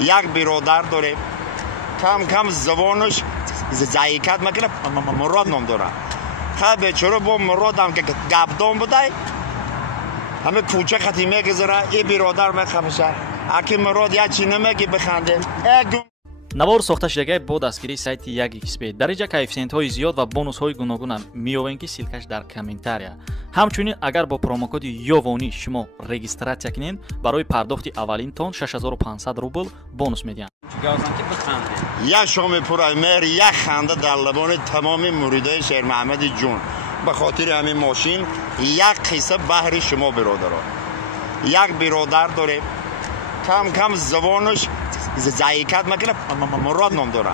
یک برادر داره کم کم زبانش ضعیفیت میکنه مراد نام داره خب بیچاره با مراد هم که گپدان بوده همه کوچه خطی میگذاره این برادر میخوشه اگه مراد یا چی نمیگی بخنده навор сохта шудагии бо дастгирии сайти Yagxp дариҷа коэффициентҳои зиёд ва бонусҳои гуногунам меёбем ки силкаш дар комментария. Ҳамчунин агар бо промокоди ёвонӣ шумо регистратсия кунед барои пардохти аввалинтон 6500 рубл бонус медиҳанд. یک شام پرایمر یک خنده در لبان تمام مریدای شهر محمد جون به خاطر همین ماشین یک قصه بحر شما برادران یک برادر داره کم کم زبانش ضعیفیت میکنه مراد نام داره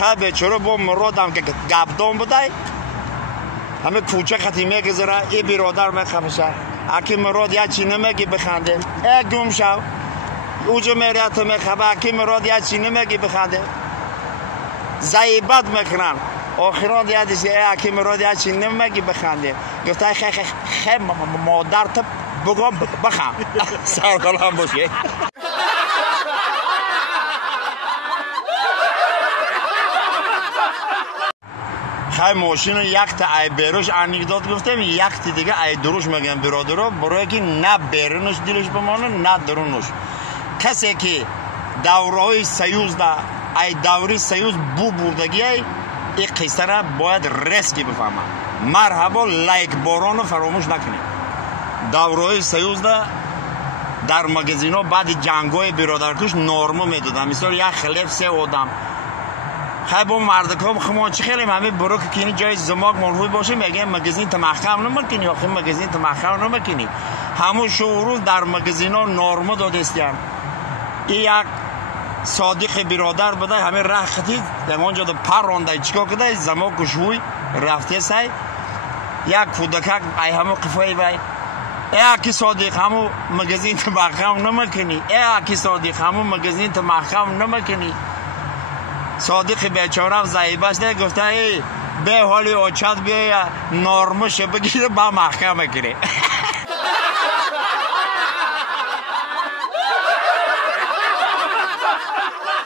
خب بیچاره با مراد هم که گپدان بوده همه کوچه خطی میگذاره این برادر میخوشه اگه مراد یا چی نمیگی بخنده گم شو اوجا میریت میخواه اگه مراد یا چی نمیگی بخنده ضعیفت میکنن آخران یادش اگه مراد یا چی نمیگی بخنده گفته خیلی مادر تو بگم بخم سرکال هم باشه خیلی ماشین یک تا ای بیروش انیکدوت گفتم یک تا دیگه ای دروش میگن برادرها برای که نه بیرونش دلش بمانه نه درونش کسی که دورهای سیوز ده ای دوری سیوز بو بردگی این قصه را باید رسکی بفهمه مرحبا لایک باران فراموش نکنید دورهای سیوز ده در مگزین ها بعد جنگای برادرکش نورما میدادن مثال یک خلیف 3 آدم خیلی با مردکام خمانچی خیلی همه برو که کنی جای زماغ منحوی باشه میگه مگزین تمخم نمکنی آخه مگزین تمخم نمکنی همون شعور در مگزین ها نورما دادستیان این یک صادق برادر بوده همه راه خطید در اونجا در پر رانده چیکار کده زماغ کشوی رفته سای یک کودکک ای همه قفایی بای اکی صادق همو مگزین تمخم نمکنی اکی صادق همو مگزین تمخم نمکنی صادق بیچاره ضعیفش ده گفته ای به حالی اوچت بیا نرمش بگیره با محکمه کنه